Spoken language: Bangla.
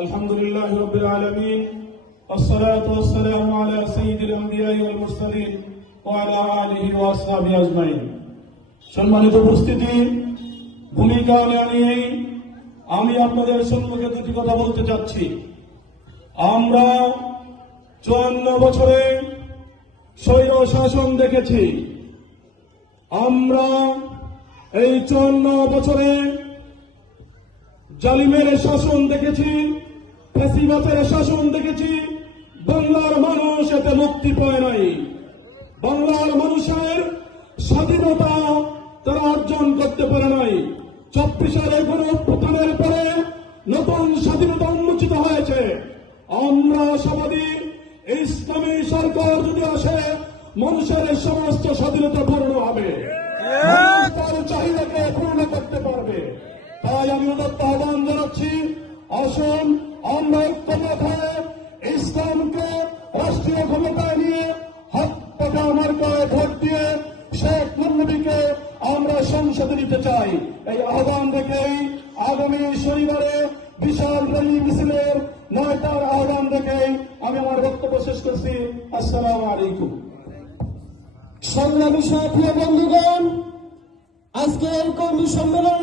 আলহামদুলিল্লাহি রাব্বিল আলামিন والصلاة والسلام على سيد الأنبياء والمرسلين وعلى آله وأصحابه أجمعين। সম্মানিত উপস্থিতি, ভূমিকা নিয়েই আমি আপনাদের সম্মুখে দুটি কথা বলতে চাচ্ছি। আমরা 54 বছরে স্বৈর শাসন দেখেছি। আমরা এই 54 বছরে জালিমের শাসন দেখেছি, ফ্যাসিবাদের শাসন দেখেছি। বাংলার মানুষ এতে মুক্তি পায় নাই। বাংলার মানুষের স্বাধীনতা তারা অর্জন করতে পারে নাই। 24 গণঅভ্যুত্থানের পরে নতুন স্বাধীনতা উন্মোচিত হয়েছে। আমরা আশাবাদী ইসলামী সরকার যদি আসে, মানুষের সমস্ত স্বাধীনতা পূর্ণ হবে, তার চাহিদাকে পূর্ণ করতে পারবে। তাই আমি উদাত্ত আহ্বান জানাচ্ছি, আসুন আমরা ঐক্যবদ্ধ হয়ে ইসলামকে রাষ্ট্রীয় ক্ষমতায় নিয়ে হাত পাকা মার্কায় ভোট দিয়ে শেখ মুজিবকে আমরা সংসদে নিতে চাই। এই আহ্বান রেখেই আগামী শনিবারে বিশাল র্যালি মিছিলের 9টার আহ্বান রেখেই আমি আমার বক্তব্য শেষ করছি। আসসালামু আলাইকুম। সংগ্রামী সাথী বন্ধুগণ, আজকের কর্মী সম্মেলন